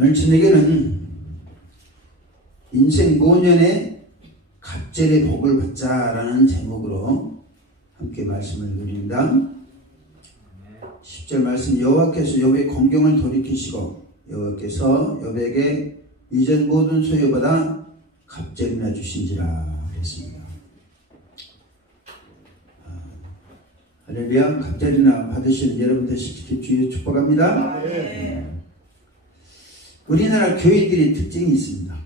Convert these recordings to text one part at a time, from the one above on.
오늘 저녁에는 인생 노년에 갑절의 복을 받자라는 제목으로 함께 말씀을 드립니다. 10절 말씀, 여호와께서 욥의 공경을 돌이키시고 여호와께서 욥에게 이전 모든 소유보다 갑절이나 주신지라 했습니다. 할렐루야. 갑절이나 받으시는 여러분 되시길 주여 축복합니다. 우리나라 교회들의 특징이 있습니다.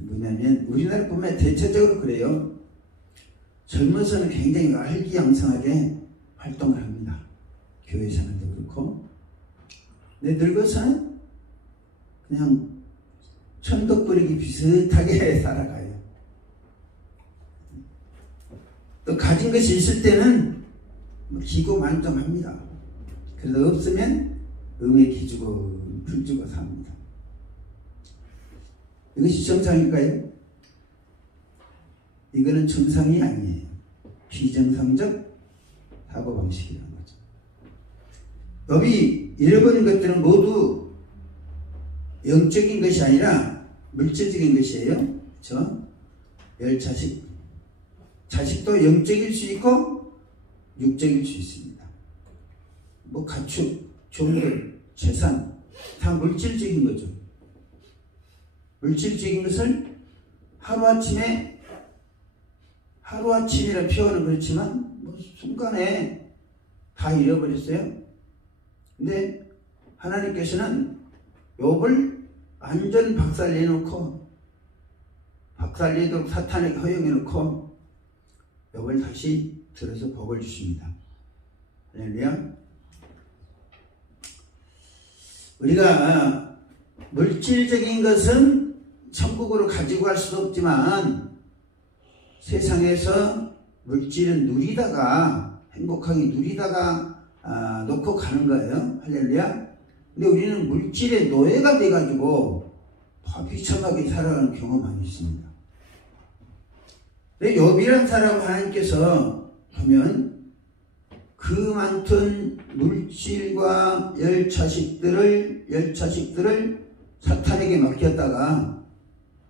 뭐냐면 우리나라뿐만 대체적으로 그래요. 젊어서는 굉장히 활기양성하게 활동을 합니다. 교회 생활도 그렇고. 근데 늙어서는 그냥 천덕거리기 비슷하게 살아가요. 또 가진 것이 있을 때는 기고만장합니다. 그래도 없으면 음에 기주고 불주고 삽니다. 이것이 정상일까요? 이거는 정상이 아니에요. 비정상적 사고방식이라는 거죠. 욥이 잃어버린 것들은 모두 영적인 것이 아니라 물질적인 것이에요. 그렇죠? 자식도 영적일 수 있고 육적일 수 있습니다. 뭐 가축, 종들, 재산 다 물질적인 거죠. 물질적인 것을 하루아침이라 표현은 그렇지만 뭐 순간에 다 잃어버렸어요. 근데 하나님께서는 욥을 완전 박살내도록 사탄에게 허용해놓고 욥을 다시 들어서 복을 주십니다. 할렐루야. 우리가 물질적인 것은 천국으로 가지고 갈 수도 없지만 세상에서 물질은 누리다가 행복하게 누리다가 놓고 가는 거예요. 할렐루야. 근데 우리는 물질의 노예가 돼가지고 비참하게 살아가는 경험 많이 있습니다. 근데 욥이라는 사람 하나님께서 보면 그 많던 물질과 열자식들을 사탄에게 맡겼다가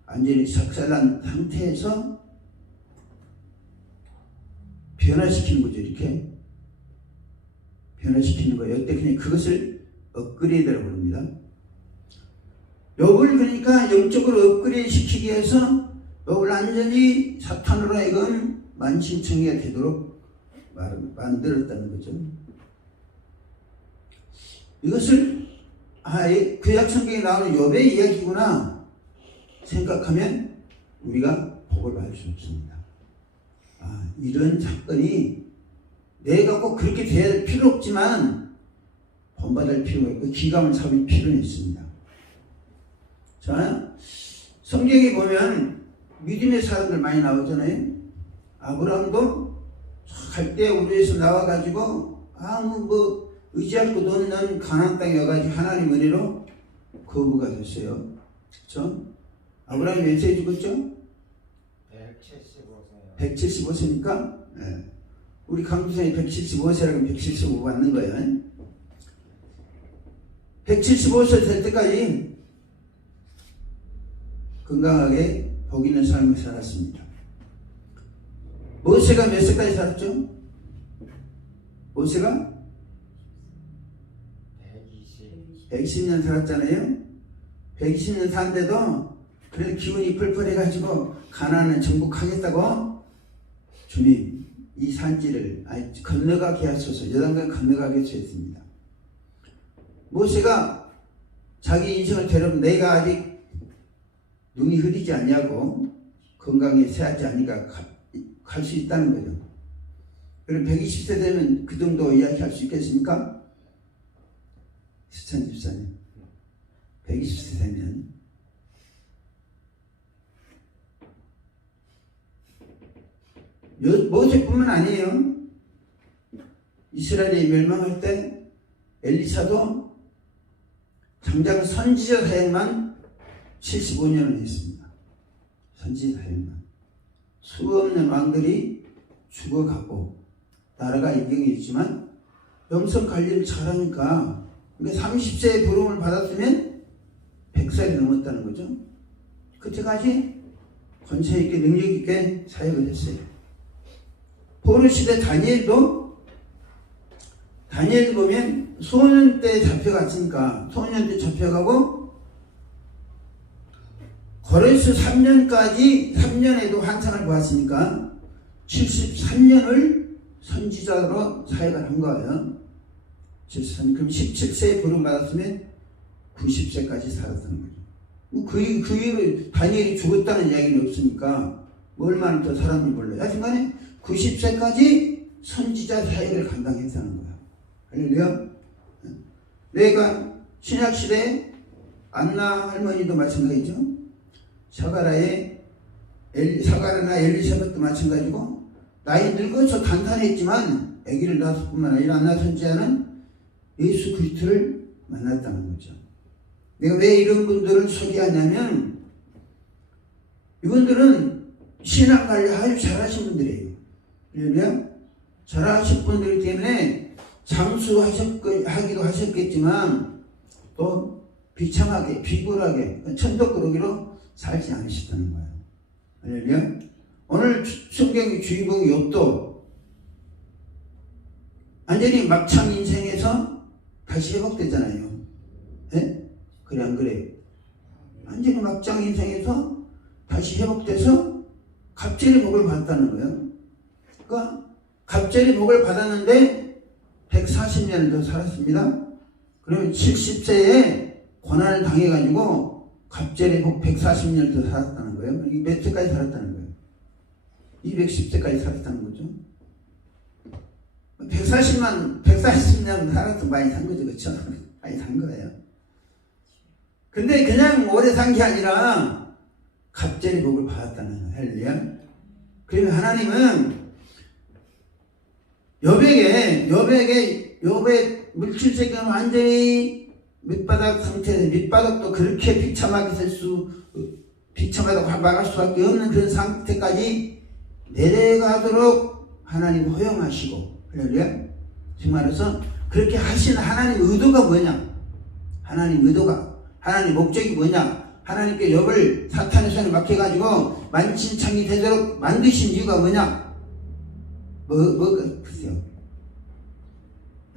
완전히 작살난 상태에서 변화시키는 거죠. 이렇게 변화시키는 거예요. 이때 그냥 그것을 업그레이드라고 합니다. 욥을 그러니까 영적으로 업그레이드 시키기 위해서 욥을 완전히 사탄으로 하여금 만신창이가 되도록 만들었다는 거죠. 이것을 구약 성경에 나오는 욥의 이야기구나 생각하면 우리가 복을 받을 수 없습니다. 이런 사건이 내가 꼭 그렇게 될 필요 없지만 본받을 필요가 있고 기감을 잡을 필요는 있습니다. 자, 성경에 보면 믿음의 사람들 많이 나오잖아요. 아브라함도 갈대 우르에서 나와가지고 아무 의지할 것도 없는 가나안 땅에 와가지고 하나님 은혜로 거부가 됐어요. 그렇죠? 아브라함이 몇 세에 죽었죠? 175세니까 네. 우리 강두선이 175세라고 175 맞는 거예요. 175세 될 때까지 건강하게 복 있는 삶을 살았습니다. 모세가 몇 세까지 살았죠? 모세가 120년 살았잖아요. 120년 사는데도 그래도 기운이 펄펄해가지고 가나안을 정복하겠다고 주님 이 산지를 건너가게 하소서, 요단강 건너가게 하셨습니다. 모세가 자기 인생을 되려면 내가 아직 눈이 흐리지 않냐고 건강에 새하지 않으니까 갈 수 있다는 거죠. 그럼 120세 되면 그 정도 이야기할 수 있겠습니까? 수찬 집사님 120세 되면 모세뿐만 아니에요. 이스라엘이 멸망할 때 엘리사도 당장 선지자 사역만 75년을 했습니다. 선지자 사역만. 수없는 왕들이 죽어가고 나라가 이경이 있지만 영성 관리를 잘하니까 그러니까 30세의 부름을 받았으면 100살이 넘었다는 거죠. 그때까지 권세 있게 능력 있게 사역을 했어요. 포로 시대 다니엘도 보면 소년 때 잡혀갔으니까 소년 때 잡혀가고 고레스 3년에도 환상을 보았으니까 73년을 선지자로 사역을 한 거예요. 73년. 그럼 17세에 부름 받았으면 90세까지 살았다는 거죠. 그 이후로 다니엘이 죽었다는 이야기는 없으니까 뭐 얼마나 더 살았는지 몰라요. 하여튼간에 90세까지 선지자 사역을 감당했다는 거야. 할렐루야. 내가 신약시대에 안나 할머니도 마찬가지죠. 사가라나 엘리사벳도 마찬가지고 나이 늙어서 단단했지만 아기를 낳았을 뿐만 아니라 안나 선지자는 예수 그리스도를 만났다는 거죠. 내가 왜 이런 분들을 소개하냐면 이분들은 신앙관리 아주 잘하신 분들이에요. 그러면 잘하신 분들이기 때문에 장수하기도 하셨겠지만 또 비참하게 비굴하게 천덕꾸러기로 살지 않으셨다는 거예요. 그러면 오늘 성경의 주인공이 욥도 완전히 막창 인생에서 다시 회복되잖아요. 네? 그래 안 그래요? 완전히 막장 인생에서 다시 회복돼서 갑절의 복을 받았다는 거예요. 그러니까 갑절의 복을 받았는데 140년을 더 살았습니다. 그러면 70세에 고난을 당해가지고 갑절의 복 140년을 더 살았다는 거예요. 이 몇 세까지 살았다는 거예요? 210세까지 살았다는 거죠. 140년 살아서 많이 산 거죠. 그렇죠? 많이 산 거예요. 근데 그냥 오래 산 게 아니라 갑절의 복을 받았다는 거예요. 할렐루야. 그러면 하나님은 욥의 물질적인 완전히 밑바닥 상태에서 밑바닥도 그렇게 비참하다고 말할 수밖에 없는 그런 상태까지 내려가도록 하나님 허용하시고, 할렐루야. 지금 말해서 그렇게 하신 하나님 의도가 뭐냐? 하나님 목적이 뭐냐? 하나님께 욥을 사탄의 손에 맡겨가지고 만신창이 되도록 만드신 이유가 뭐냐? 글쎄요.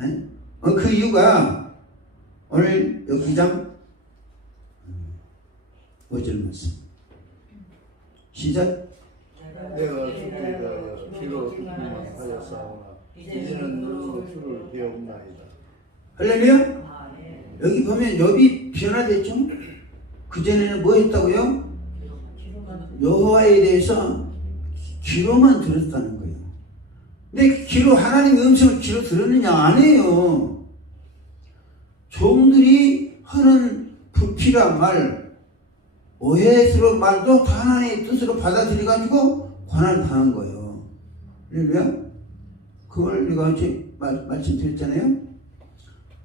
네? 그 이유가 오늘 여기 2장 5절 말씀. 시작. 내가 주께가 피로 하였사오나 이제는 너로 주를 배웠나이다. 할렐루야. 여기 보면 욥이 변화됐죠. 그전에는 뭐 했다고요? 여호와에 대해서 귀로만 들었다는 거예요. 근데 귀로 하나님의 음성을 귀로 들었느냐? 안 해요. 종들이 하는 불필요한 말, 오해스러운 말도 다 하나님의 뜻으로 받아들여가지고 고난을 당한 거예요. 할렐루야. 그걸 내가 어제 말씀드렸잖아요.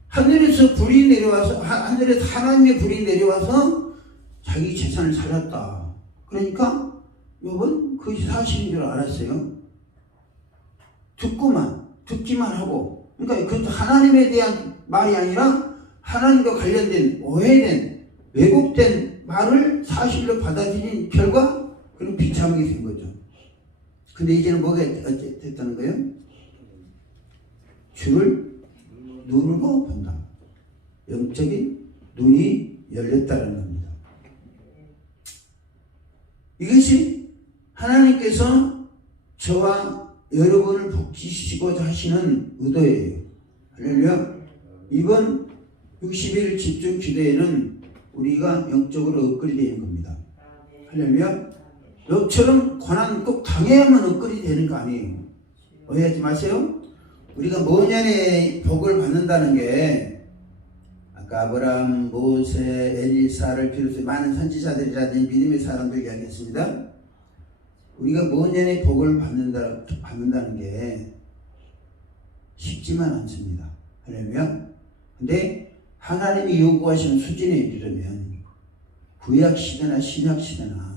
하늘에서 불이 내려와서, 하늘에서 하나님의 불이 내려와서 자기 재산을 살렸다. 그러니까 욥은 그것이 사실인 줄 알았어요. 듣기만 하고. 그러니까 그것도 하나님에 대한 말이 아니라 하나님과 관련된 오해된 왜곡된 말을 사실로 받아들인 결과 그런 비참하게 된 거죠. 근데 이제는 뭐가 됐다는 거예요? 주를 눈으로 본다. 영적인 눈이 열렸다는 겁니다. 이것이 하나님께서 저와 여러분을 복지시키고자 하시는 의도예요. 할렐루야. 이번 60일 집중 기도에는 우리가 영적으로 업그레이드 되는 겁니다. 할렐루야. 욥처럼 고난 꼭 당해야만 업그레이드 되는 거 아니에요. 오해하지 마세요. 우리가 모년의 복을 받는다는 게 아까 아브라함, 모세, 엘리사를 비롯해 많은 선지자들이라든지 믿음의 사람들 이야기했습니다. 우리가 모년의 복을 받는다는 게 쉽지만 않습니다. 할렐루야. 근데 하나님이 요구하시는 수준에 이르려면 구약 시대나 신약 시대나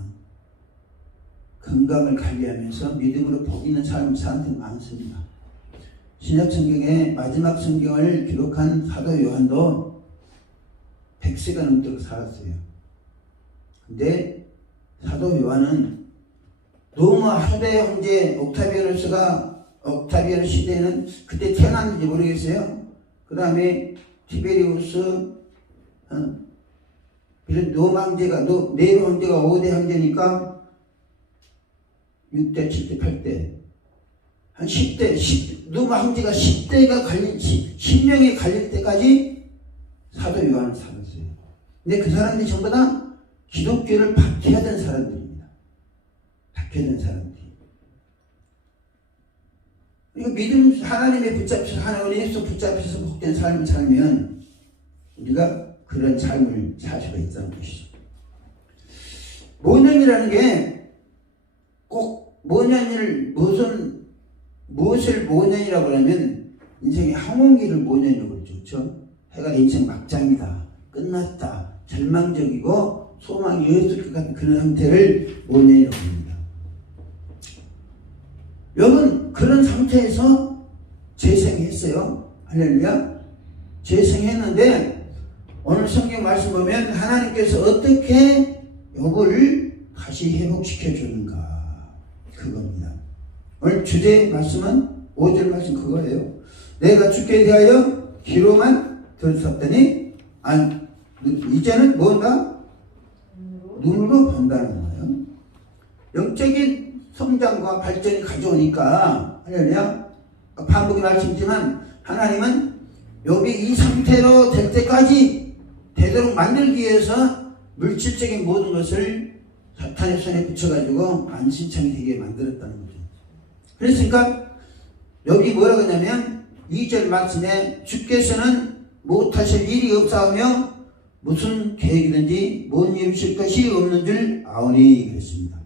건강을 관리하면서 믿음으로 복 있는 사람들이 많습니다. 신약 성경의 마지막 성경을 기록한 사도 요한도 100세가 넘도록 살았어요. 근데 사도 요한은 너무 초대 황제 옥타비아누스 시대에는 그때 태어났는지 모르겠어요. 그 다음에 티베리우스 노 황제가 네로 황제가 5대 황제니까 6대 7대 8대 한 10대 노 황제가 10대가 갈린 10명이 갈릴 때까지 사도 요한은 살았어요. 근데 그 사람들이 전부 다 기독교를 박해하던 사람들입니다. 박해하던 사람들. 이거 믿음 하나님의 붙잡혀서 하나님의 붙잡혀서 복된 삶을 살면 우리가 그런 삶을 살 수가 있다는 것이죠. 모년이라는 게 꼭 모년을 무엇을 모년이라고 하면 인생의 항원기를 모년이라고 그러죠. 그렇죠? 해가 인생 막장이다. 끝났다. 절망적이고 소망이 없을 것 같은 그런 상태를 모년이라고 합니다. 여러분 그런 상태에서 재생했어요. 할렐루야. 재생했는데 오늘 성경 말씀 보면 하나님께서 어떻게 욥을 다시 회복시켜 주는가 그겁니다. 오늘 주제 말씀은 5절 말씀 그거예요. 내가 주께 대하여 귀로만 들었더니 이제는 뭔가 눈으로 본다는 거예요. 영적인 성장과 발전이 가져오니까 할렐루야. 반복이 말씀이지만 하나님은 욥이 이 상태로 될 때까지 되도록 만들기 위해서 물질적인 모든 것을 사탄의 손에 붙여가지고 만신창이 되게 만들었다는 거죠. 그랬으니까 여기 뭐라고 하냐면 2절 말씀에 주께서는 못하실 일이 없사오며 무슨 계획이든지 못 이루실 것이 없는 줄 아오니 그랬습니다.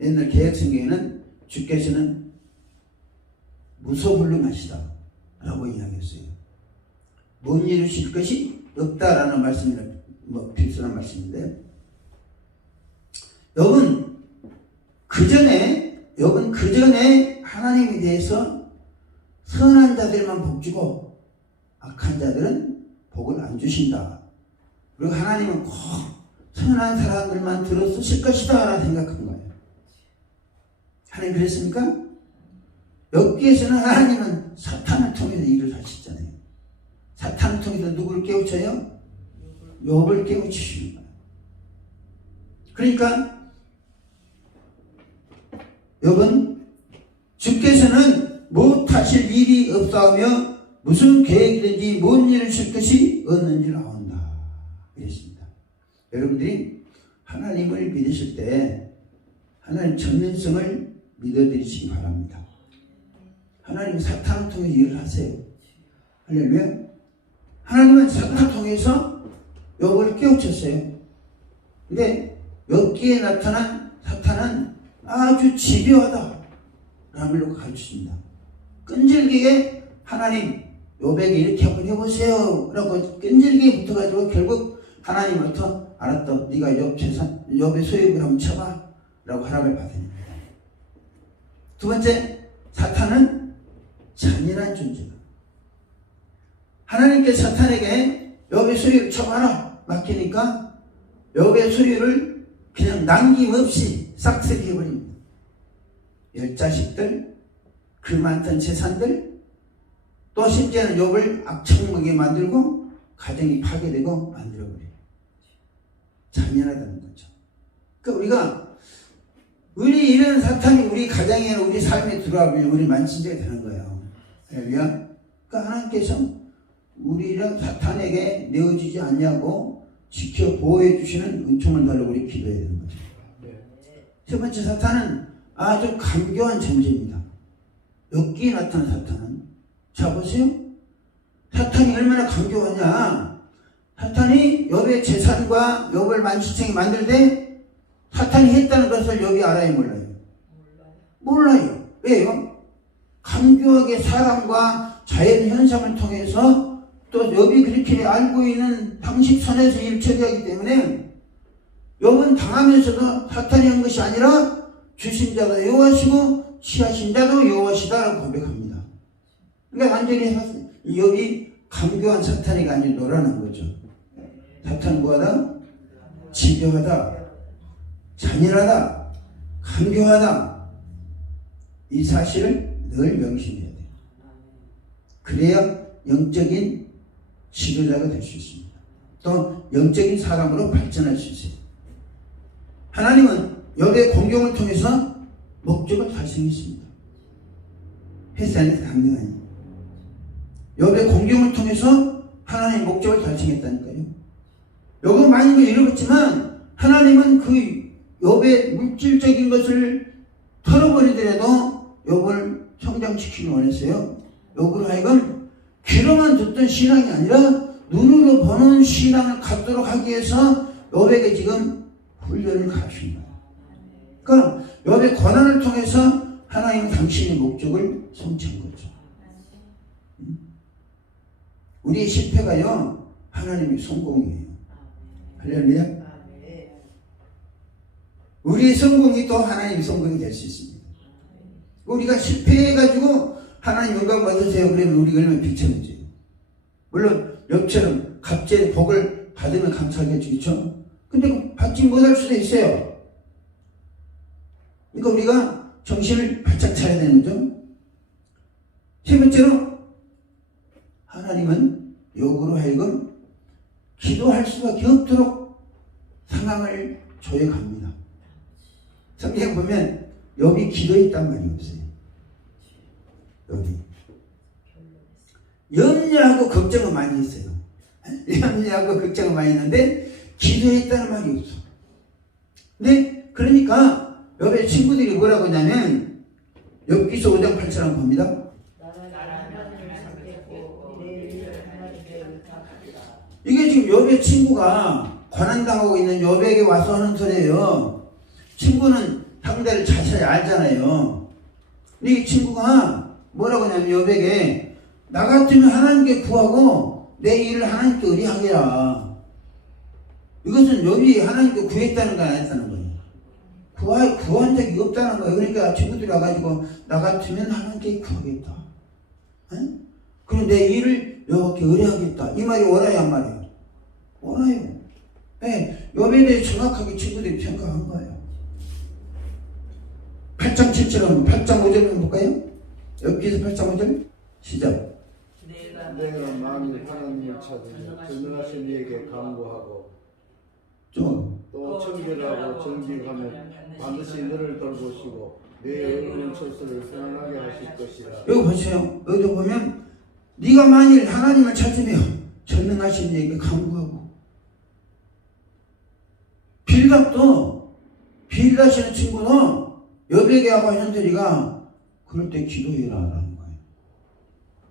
옛날 개혁성경에는 주께서는 무소불능하시다 라고 이야기했어요. 못 이루실 것이 없다라는 말씀이라 필수한 말씀인데 욥은 그 전에 하나님에 대해서 선한 자들만 복 주고 악한 자들은 복을 안 주신다. 그리고 하나님은 꼭 선한 사람들만 들어 쓰실 것이다 라고 생각한 거예요. 하나님 그랬습니까? 여기에서는 하나님은 사탄을 통해서 일을 하시잖아요. 사탄을 통해서 누구를 깨우쳐요? 욥을 깨우치시는 거예요. 그러니까 욥은 주께서는 못하실 일이 없사오며 무슨 계획이든지 못 이루실 것이 없는 줄 아온다. 이랬습니다. 여러분들이 하나님을 믿으실 때 하나님 전능성을 믿어드리시기 바랍니다. 하나님은 사탄을 통해 일을 하세요. 할렐루야. 하나님은 사탄을 통해서 욥을 깨우쳤어요. 근데 욥기에 나타난 사탄은 아주 집요하다 라고 가르치십니다. 끈질기게 하나님 욥에게 이렇게 한번 해보세요 라고 끈질기게 붙어가지고 결국 하나님부터 알았다. 네가 욥의 소유를 한번 쳐봐 라고 허락을 받습니다. 두 번째, 사탄은 잔인한 존재다. 하나님께 사탄에게 욥의 소유를 쳐봐라 맡기니까 욥의 소유를 그냥 남김없이 싹쓸이 해버립니다. 10자식들, 그 많던 재산들, 또 심지어는 욥을 악청먹게 만들고 가정이 파괴되고 만들어버려요. 잔인하다는 거죠. 그러니까 우리 이런 사탄이 우리 가정에 우리 삶에 들어오면 우리 만신되게 되는 거예요. 그러니까 하나님께서 우리를 사탄에게 내어주지 않냐고 지켜 보호해 주시는 은총을 달라고 우리 기도해야 되는 거죠. 세 번째, 사탄은 아주 간교한 존재입니다. 여기에 나타난 사탄은, 자 보세요. 사탄이 얼마나 간교하냐. 사탄이 욥의 재산과 욥을 만신창에 만들 때 사탄이 했다는 것을 욥이 알아요, 몰라요? 몰라요. 왜요? 간교하게 사람과 자연 현상을 통해서 또 욥이 그렇게 알고 있는 방식선에서 일을 처리하기 때문에 욥은 당하면서도 사탄이 한 것이 아니라 주신 자도 여호와시고 취하신 자도 여호와시다라고 고백합니다. 그러니까 완전히 욥이 간교한 사탄에게 아니라 놀아난 거죠. 사탄은 뭐하다? 집요하다, 잔인하다, 간교하다. 이 사실을 늘 명심해야 돼요. 그래야 영적인 지도자가 될 수 있습니다. 또 영적인 사람으로 발전할 수 있어요. 하나님은 욥의 공경을 통해서 목적을 달성했습니다. 햇산에서 강등하니 욥의 공경을 통해서 하나님의 목적을 달성했다니까요. 욥은 많은 걸 잃어봤지만 하나님은 그 욥의 물질적인 것을 털어버리더라도 욥을 성장시키기 원했어요. 욥으로 하여금 귀로만 듣던 신앙이 아니라 눈으로 보는 신앙을 갖도록 하기 위해서 욥에게 지금 훈련을 가르친 거예요. 그러니까 욥의 고난을 통해서 하나님은 당신의 목적을 성취한 거죠. 우리의 실패가요 하나님의 성공이에요. 할렐루야. 우리의 성공이 또 하나님의 성공이 될 수 있습니다. 우리가 실패해가지고 하나님 영광 받으세요 그러면 우리가 얼마나 비참해져요. 물론 욥처럼 갑자기 복을 받으면 감사하겠죠. 근데 받지 못할 수도 있어요. 그러니까 우리가 정신을 바짝 차려야 되는 거죠. 세 번째로 하나님은 욥으로 하여금 기도할 수밖에 없도록 상황을 조여갑니다. 성경 보면 욥이 기도했단 말이 없어요. 욥이 염려하고 걱정은 많이 했어요. 염려하고 걱정은 많이 했는데 기도했다는 말이 없어. 근데 그러니까 욥의 친구들이 뭐라고 하냐면 욥기서 5장 8절을 봅니다. 이게 지금 욥의 친구가 고난당하고 있는 욥에게 와서 하는 소리예요. 친구는 상대를 자세히 알잖아요. 근데 이 친구가 뭐라고 하냐면 욥에게 나 같으면 하나님께 구하고 내 일을 하나님께 의뢰하게 해라. 이것은 욥이 하나님께 구했다는 거 안 했다는 거예요. 구한 적이 없다는 거예요. 그러니까 친구들이 와가지고 나 같으면 하나님께 구하겠다. 그럼 내 일을 욥에게 의뢰하겠다. 이 말이 원하요 안 말이에요? 원하요. 네, 욥에 대해 정확하게 친구들이 평가한 거예요. 8장 7절 8장 5절 한번 볼까요? 욥기서 8장 5절 시작. 내가 만일 하나님을 찾으며 전능하신 이에게 간구하고 또 청결하고 정직하면 반드시 너를 돌보시고 내 어려운 처소를 편안하게 하실 것이라. 여기 보세요. 여기 보면 네가 만일 하나님을 찾으며 전능하신 이에게 간구하고 빌닷이라는 친구는 욥에게 하고 현들이가 그럴 때 기도해라 라는 거예요.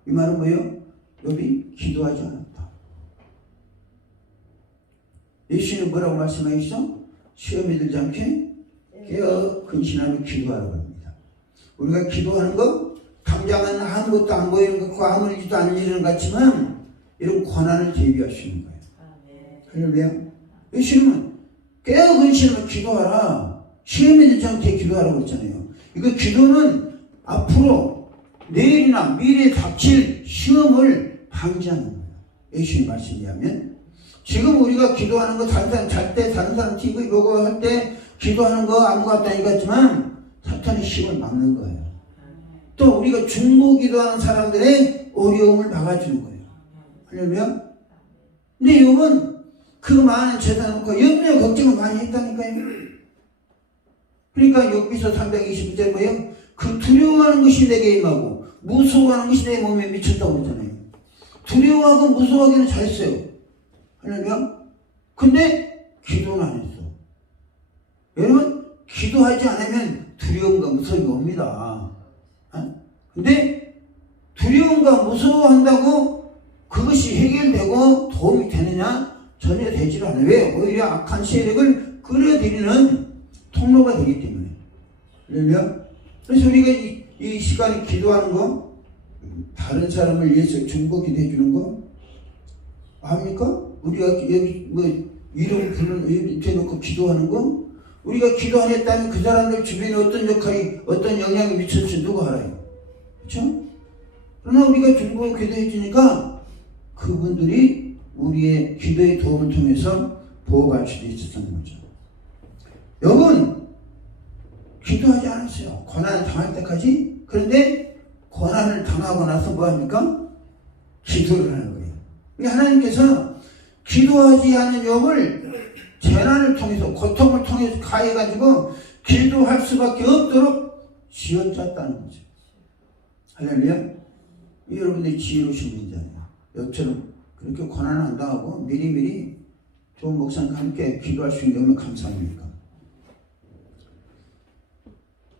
이 말은 뭐예요? 욥이 기도하지 않았다. 예수는 뭐라고 말씀하셨어? 시험에 들지 않게 깨어 근신하며 기도하라고 합니다. 우리가 기도하는 거 당장은 아무것도 안 보이는 것 같고 아무 일도 안 일어나는 것 같지만 이런 고난을 대비하시는 거예요. 할렐루야. 예수님은 깨어 근신하며 기도하라. 시험에 들지 않게 기도하라고 했잖아요. 이거 기도는 앞으로 내일이나 미래에 닥칠 시험을 방지하는 거예요. 예수님 말씀에 의하면 지금 우리가 기도하는 거 다른 사람 잘 때 다른 사람 TV 보고 할 때 기도하는 거 아무것도 아닌 것 같지만 사탄의 시험을 막는 거예요. 또 우리가 중보 기도하는 사람들의 어려움을 막아주는 거예요. 할렐루야. 근데 욥은 그 많은 재산 놓고 염려 걱정을 많이 했다니까요. 그러니까 욥기서 322절 뭐예요? 그 두려워하는 것이 내게 임하고 무서워하는 것이 내 몸에 미쳤다고 그러잖아요. 두려워하고 무서워하기는 잘했어요. 할렐루야. 근데 기도는 안 했어. 여러분 기도하지 않으면 두려움과 무서움이 옵니다. 근데 두려움과 무서워한다고 그것이 해결되고 도움이 되느냐? 전혀 되질 않아요. 왜? 오히려 악한 세력을 끌어들이는 통로가 되기 때문에. 할렐루야. 그래서 우리가 이 시간에 기도하는 거, 다른 사람을 위해서 중보기도 해주는 거, 압니까? 우리가 여기 이름 대놓고 기도하는 거, 우리가 기도 안 했다면 그 사람들 주변에 어떤 역할이, 어떤 영향이 미쳤을지 누가 알아요? 그렇죠? 그러나 우리가 중보 기도해 주니까 그분들이 우리의 기도의 도움을 통해서 보호할 수도 있었던 거죠. 욥은 기도하지 않았어요. 고난을 당할 때까지. 그런데 고난을 당하고 나서 뭐합니까? 기도를 하는 거예요. 하나님께서 기도하지 않은 욥을 재난을 통해서 고통을 통해서 가해가지고 기도할 수밖에 없도록 쥐어짰다는 거죠. 할렐루야. 여러분들이 지혜로우신 분이잖아요. 욥처럼 그렇게 고난 안 당하고 미리미리 좋은 목사님과 함께 기도할 수 있는 너무 감사합니까?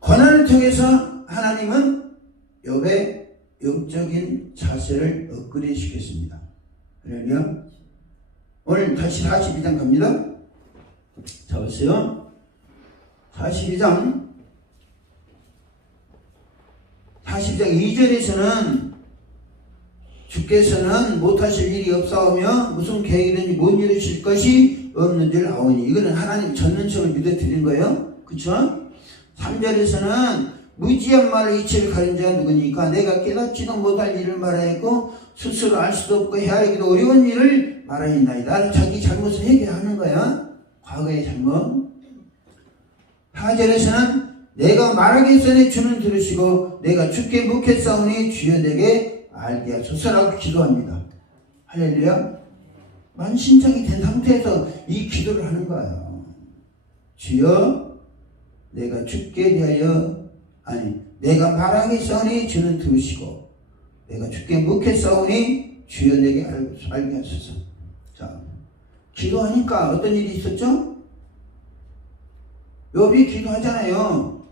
고난을 통해서 하나님은 욥의 영적인 자세를 업그레이드 시켰습니다. 할렐루야. 오늘 다시 42장 갑니다. 자, 보세요. 42장 2절에서는 주께서는 못하실 일이 없사오며 무슨 계획이든지 못 이루실 것이 없는 줄 아오니. 이거는 하나님 전능성을 믿어 드린 거예요. 그쵸? 3절에서는 무지한 말로 이치를 가린 자가 누구니까 내가 깨닫지도 못할 일을 말하였고 스스로 알 수도 없고 헤아리기도 어려운 일을 말하였나이다. 자기 잘못을 해결하는 거야. 과거의 잘못. 4절에서는 내가 말하겠으니 주는 들으시고 내가 주께 묻겠사오니 주여 내게 알게 하소서라고 기도합니다. 할렐루야. 만신창이 된 상태에서 이 기도를 하는 거예요. 주여 내가 주께 대하여 내가 말하겠사오니 주는 들으시고 내가 주께 묻겠사오니 주여 내게 알게 하소서. 자, 기도하니까 어떤 일이 있었죠? 욥이 기도하잖아요.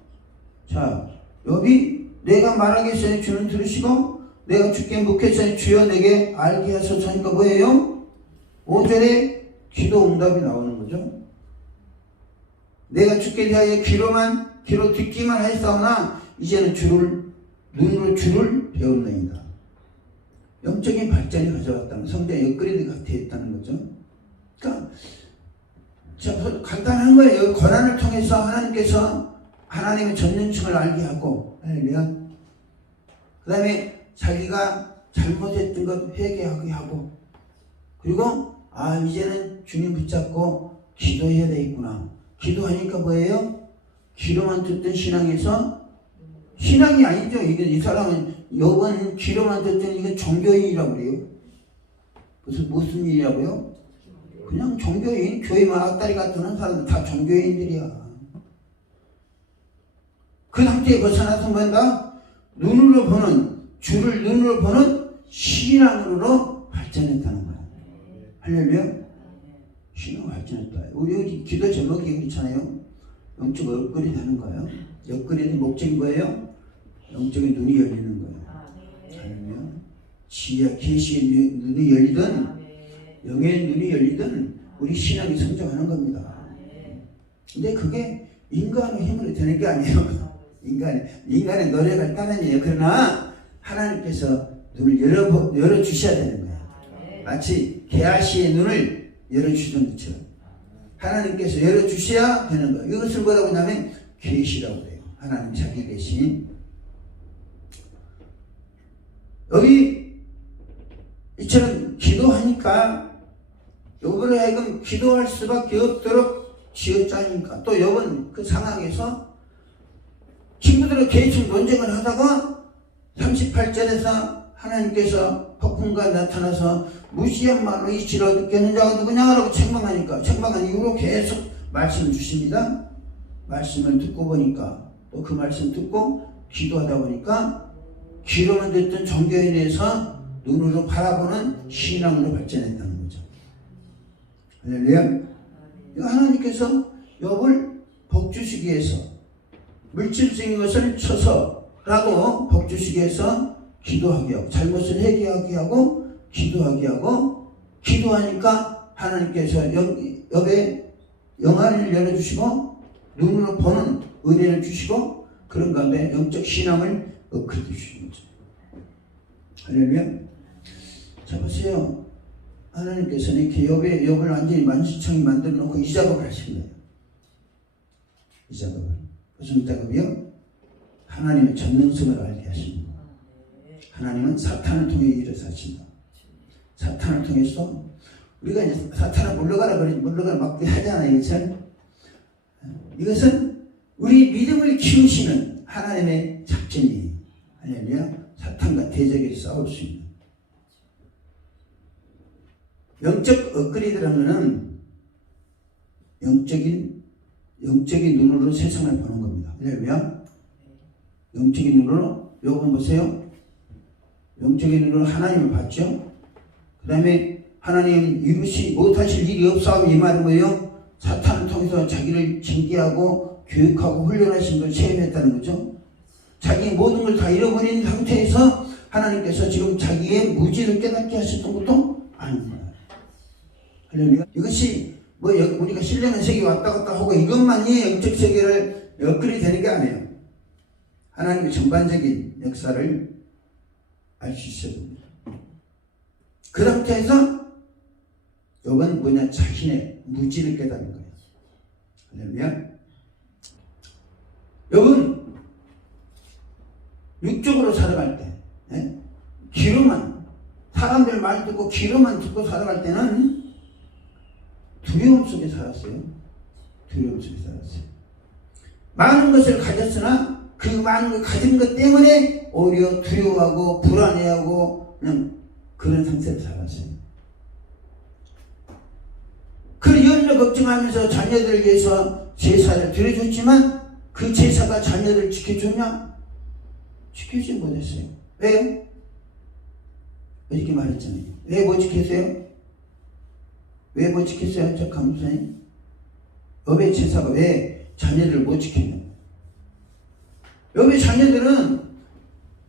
자, 욥이 내가 말하겠으니 주는 들으시고 내가 주께 묻겠으니 주여 내게 알게 하소서 하니까 뭐예요? 5절에 기도 응답이 나오는 거죠. 내가 주께 대하여 귀로 듣기만 하였사오나 이제는 눈으로 주를 배웠나이다. 영적인 발전이 가져왔다는, 성장의 업그레이드가 되었다는 거죠. 그러니까 간단한 거예요. 고난을 통해서 하나님께서 하나님의 전능성을 알게 하고, 그 다음에 자기가 잘못했던 것 회개하게 하고, 그리고 이제는 주님 붙잡고 기도해야 되겠구나. 기도하니까 뭐예요? 귀로만 듣던 신앙에서 신앙이 아니죠. 이 사람은 욥은 귀로만 듣던 이건 종교인이라고 그래요. 무슨 일이라고요? 그냥 종교인, 교회만 앞다리 같은 사람들 다 종교인들이야. 그 상태에 벗어나서 뭔가 주를 눈으로 보는 신앙으로 발전했다는 거야. 할렐루야. 신앙 발전했다. 우리 기도 제목이 그렇잖아요. 영적 업그레이드 하는 거예요. 업그레이드 목적이 뭐예요? 영적인 눈이 열리는 거예요. 할렐루야. 지혜와 계시의 눈이 열리든 영의 눈이 열리든 우리 신앙이 성장하는 겁니다. 근데 그게 인간의 힘으로 되는 게 아니에요. 인간의 노력을 따라내요. 그러나 하나님께서 눈을 열어주셔야 되는 거예요. 마치 게하시의 눈을 열어주시는 것처럼 하나님께서 열어주셔야 되는 거예요. 이것을 뭐라고 하냐면 계시라고 해요. 하나님 자기 계신. 여기 이처럼 기도하니까 욥으로 하여금 기도할 수밖에 없도록 쥐어짜니까 또 욥은 그 상황에서 친구들과 계속 논쟁을 하다가 38절에서 하나님께서 폭풍과 나타나서 무시한 말로 이치를 얻게 하는 자가 누구냐라고 책망하니까 책망한 이후로 계속 말씀을 주십니다. 말씀을 듣고 보니까 또 그 말씀 듣고 기도하다 보니까 귀로만 듣던 종교인에서 눈으로 바라보는 신앙으로 발전했다는 거죠. 할렐루야. 하나님께서 욥을 복주시기 위해서 물질적인 것을 쳐서라도 복주시기 위해서 기도하게 하고 잘못을 회개하게 하고 기도하게 하고 기도하니까 하나님께서 욥의 영안을 열어주시고 눈으로 보는 은혜를 주시고 그런 가운데 영적 신앙을 업그레이드 주시는 거죠. 할렐루야. 자 보세요. 하나님께서는 이렇게 욥을 완전히 만신창이 만들어 놓고 이 작업을 하신 거예요. 이 작업을. 무슨 작업이요? 하나님의 전능성을 알게 하십니다. 하나님은 사탄을 통해 일을 하신다. 사탄을 통해서 우리가 이제 사탄아 물러가라 그러지, 물러가라 막 하잖아요. 이것은 우리 믿음을 키우시는 하나님의 작전이에요. 할렐루야. 사탄과 대적에서 싸울 수 있는. 영적 업그레이드라는 것은 영적인 눈으로 세상을 보는 겁니다. 할렐루야. 영적인 눈으로, 요거 보세요. 영적인 눈으로 하나님을 봤죠. 그 다음에 하나님 이루시 못하실 일이 없사오니 이 말은 뭐예요? 사탄을 통해서 자기를 징계하고 교육하고 훈련하신 걸 체험했다는 거죠. 자기 모든 걸 다 잃어버린 상태에서 하나님께서 지금 자기의 무지를 깨닫게 하셨던 것도 아닙니다. 할렐루야. 이것이 뭐 우리가 신령한 세계 왔다 갔다 하고 이것만이 영적 세계를 업그레이드 되는 게 아니에요. 하나님의 전반적인 역사를 알 수 있어야 됩니다. 그 상태에서 이건 뭐냐, 자신의 무지를 깨닫는 거예요. 할렐루야. 여러분 육적으로 살아갈 때, 귀로만 사람들 말 듣고 귀로만 듣고 살아갈 때는 두려움 속에 살았어요. 두려움 속에 살았어요. 많은 것을 가졌으나 그 많은 걸 가진 것 때문에 오히려 두려워하고 불안해하고 그냥 그런 상태로 살았어요. 그 염려 걱정하면서 자녀들을 위해서 제사를 드려줬지만 그 제사가 자녀들을 지켜줬냐? 지켜주지 못했어요. 왜요? 이렇게 말했잖아요. 왜 못 지켰어요? 왜 못 지켰어요? 저 감독사님. 여배 제사가 왜 자녀들을 못 지켰냐? 여배 자녀들은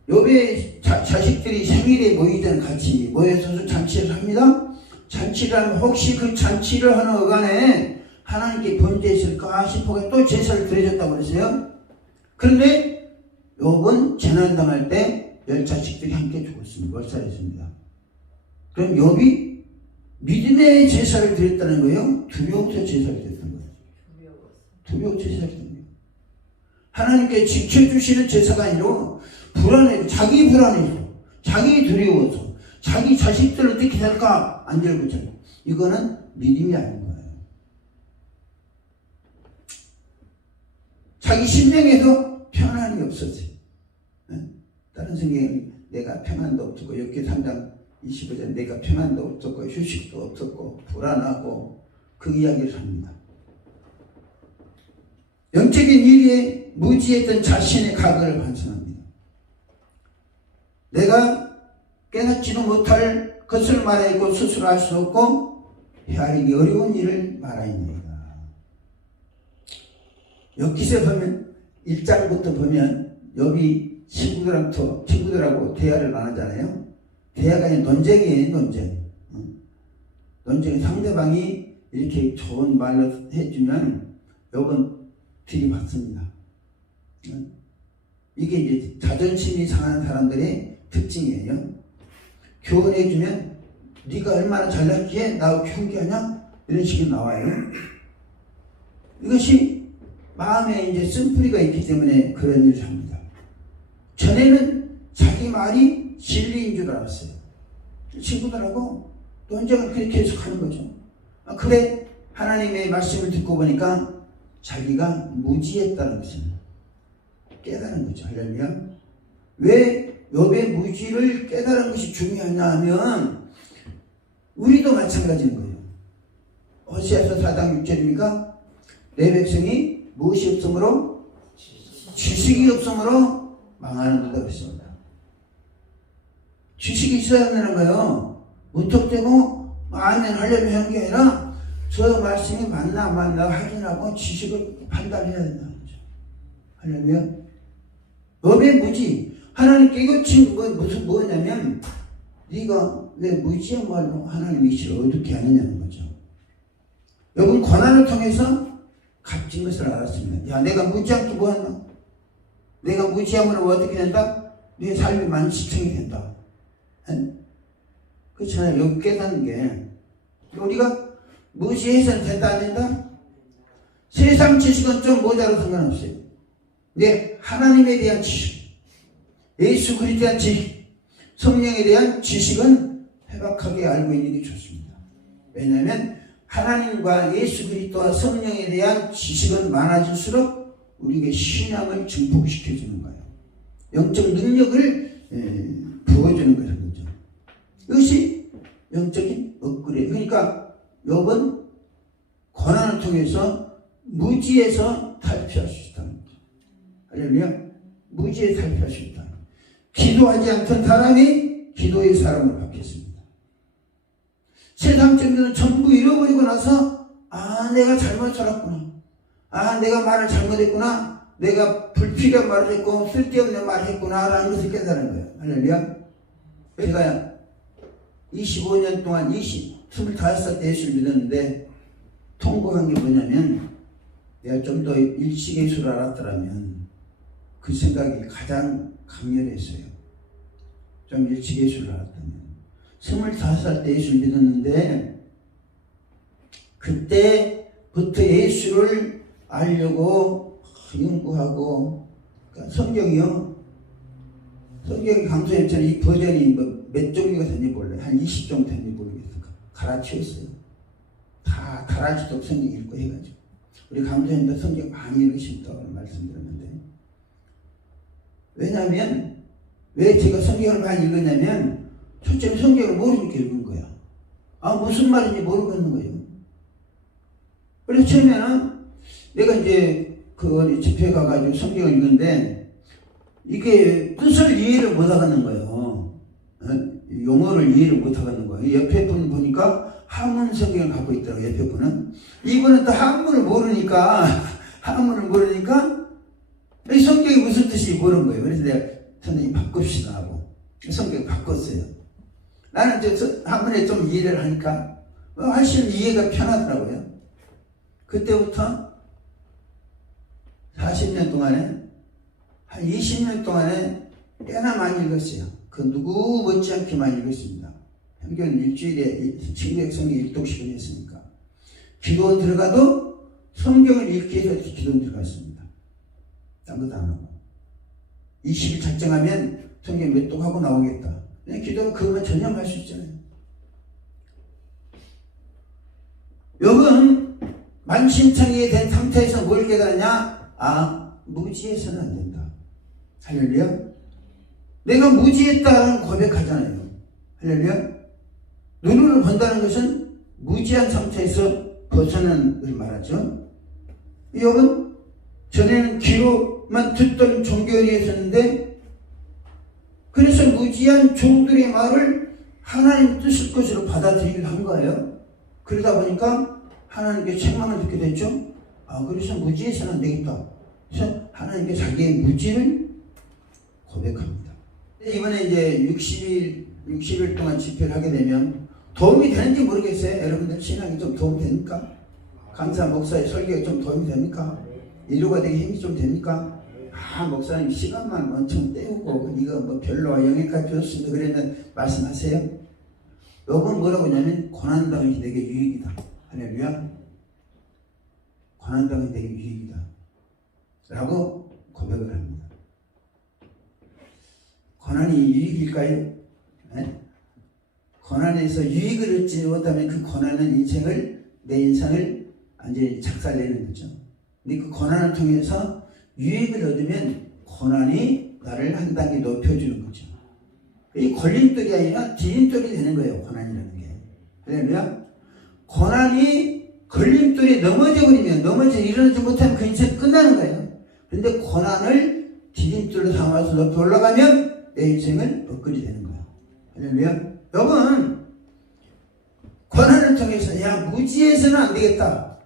여배 자식들이 생일에 모이든 같이 모여서 잔치를 합니다. 잔치를 하면 혹시 그 잔치를 하는 어간에 하나님께 범죄했을까 싶어서 또 제사를 드려줬다고 그랬어요. 그런데 욥은 재난당할 때 10자식들이 함께 죽었습니다. 몰살했습니다. 그럼 욥이 믿음의 제사를 드렸다는 거예요? 두려워서 제사를 드렸다는 거예요? 두려워서 제사를 드렸다는 거예요. 하나님께 지켜주시는 제사가 아니라 자기 불안해서, 자기 두려워서, 자기 자식들 어떻게 할까 안 들고잖아요. 이거는 믿음이 아닌 거예요. 자기 심령에서 평안이 없었어요. 다른 성경에 내가 평안도 없었고, 욥기 3장 25절 내가 평안도 없었고 휴식도 없었고 불안하고 그 이야기를 합니다. 영적인 일에 무지했던 자신의 각을 반성합니다. 내가 깨닫지도 못할 것을 말하고 스스로 할 수 없고 헤아리기 어려운 일을 말하입니다. 욥기서 보면 1장부터 보면 욥이 친구들하고 대화를 안 하잖아요. 대화가 아니라 논쟁이에요. 논쟁. 상대방이 이렇게 좋은 말로 해주면 욥은 들이받습니다. 이게 이제 자존심이 상한 사람들의 특징이에요. 교훈해주면 네가 얼마나 잘났기에 나하고 경계하냐? 이런 식으로 나와요. 이것이 마음에 이제 쓴뿌리가 있기 때문에 그런 일을 합니다. 전에는 자기 말이 진리인 줄 알았어요. 친구들하고 논쟁을 그렇게 계속 하는 거죠. 그래, 하나님의 말씀을 듣고 보니까 자기가 무지했다는 것을 깨달은 거죠. 할렐루야. 왜 욥의 무지를 깨달은 것이 중요하냐 하면 우리도 마찬가지인 거예요. 호세아서 4장 6절입니까? 내 백성이 무엇이 없으므로? 지식이 없으므로 망하는 거다 그랬습니다. 지식이 있어야 한다는 거예요. 무턱대고 아멘 하려면 하는 게 아니라 저 말씀이 맞나 안 맞나 확인하고 지식을 판단해야 된다는 거죠. 할렐루야. 욥의 무지. 하나님께 이거 뭐냐면 네가 왜 무지한 말로 하나님의 이치를 어둡게 하느냐는 거죠. 욥은 고난을 통해서 값진 것을 알았습니다. 야, 내가 무지한 게 뭐하나? 내가 무지함으로 어떻게 된다? 내 삶이 만시청이 된다. 그렇잖아요. 여기 깨닫는 게 우리가 무지해서는 된다 안 된다? 세상 지식은 좀 모자라도 상관없어요. 근데 하나님에 대한 지식, 예수 그리스도에 대한 지식, 성령에 대한 지식은 해박하게 알고 있는 게 좋습니다. 왜냐하면 하나님과 예수 그리스도와 성령에 대한 지식은 많아질수록 우리에게 신앙을 증폭시켜 주는 거예요. 영적 능력을 부어주는 거라는 거죠. 이것이 영적인 업그레이드. 그러니까 욥은 고난을 통해서 무지에서 탈피할 수 있다는 거죠. 할렐루야. 무지에 탈피할 수 있다. 기도하지 않던 사람이 기도의 사람으로 바뀌었습니다. 세상적으로는 전부 잃어버리고 나서 내가 잘못 살았구나. 내가 말을 잘못했구나. 내가 불필요한 말을 했고 쓸데없는 말을 했구나 라는 것을 깨달은 거예요. 할렐루야. 제가 25년 동안 25살 때 예수를 믿었는데 통곡한 게 뭐냐면 내가 좀 더 일찍 예수를 알았더라면 그 생각이 가장 강렬했어요. 좀 일찍 예수를 알았다면 25살 때 예수를 믿었는데 그때부터 예수를 알려고 연구하고 그러니까 성경이 강조했잖아요. 이 버전이 몇 종류가 되는지 몰라요. 한 20종 되는지 모르겠어요. 갈아치웠어요. 다 갈아치도록 성경 읽고 해가지고 우리 강조했는데 성경 많이 읽으신다고 말씀드렸는데 왜냐하면 왜 제가 성경을 많이 읽었냐면 첫째 성경을 모르니까 읽은 거야. 무슨 말인지 모르고 있는 거예요. 그래서 처음에는 내가 이제 그 집회 가가지고 성경을 읽는데 이게 뜻을 이해를 못 하겠는 거예요. 용어를 이해를 못 하겠는 거예요. 옆에 분 보니까 한문 성경을 갖고 있더라고요. 옆에 분은. 이분은 또 한문을 모르니까 이 성경이 무슨 뜻인지 모르는 거예요. 그래서 내가 선생님 바꿉시다 하고 성경을 바꿨어요. 나는 한문에 좀 이해를 하니까 훨씬 이해가 편하더라고요. 그때부터 40년 동안에 한 20년 동안에 꽤나 많이 읽었어요. 그 누구 못지않게 많이 읽었습니다. 평균 일주일에 700 성경 1독씩은 했으니까. 기도원 들어가도 성경을 읽기 위해서 기도원 들어갔습니다. 딴 것도 안 하고. 20일 작정하면 성경 몇 독 하고 나오겠다. 그냥 기도는 그것만 전념할 수 있잖아요. 욥은 만신창이에 된 상태에서 뭘 깨달았냐? 무지해서는 안 된다. 할렐루야. 내가 무지했다라는 고백하잖아요. 할렐루야. 눈으로 본다는 것은 무지한 상태에서 벗어나는 걸 말하죠. 욥은 전에는 귀로만 듣던 종교인이었는데 그래서 무지한 종들의 말을 하나님 뜻일 것으로 받아들이기로 한 거예요. 그러다 보니까 하나님께 책망을 듣게 됐죠. 그래서 무지해서는 안 되겠다. 그래서 하나님께 자기의 무지를 고백합니다. 이번에 이제 60일 동안 집회를 하게 되면 도움이 되는지 모르겠어요. 여러분들 신앙이 좀 도움이 됩니까? 강사 목사의 설교가 좀 도움이 됩니까? 이루가 되기 힘이 좀 됩니까? 목사님 시간만 엄청 때우고 이거 별로 영향까지 줬습니다. 그랬는데 말씀하세요. 욥은 뭐라고 하냐면 고난당이 내게 유익이다. 할렐루야. 고난당이 내게 유익이다. 라고 고백을 합니다. 고난이 유익일까요? 네? 고난에서 유익을 얻지 못하면 그 고난은 내 인생을 완전히 작살내는 거죠. 근데 그 고난을 통해서 유익을 얻으면 고난이 나를 한 단계 높여주는 거죠. 이 걸림돌이 아니라 디딤돌이 되는 거예요. 고난이라는 게. 할렐루야. 고난이 걸림돌이 넘어져 일어나지 못하면 그 인생 끝나는 거예요. 그런데 고난을 디딤돌로 삼아서 높이 올라가면 내 인생은 업그레이드 되는 거예요. 할렐루야. 여러분 고난을 통해서 무지해서는 안 되겠다.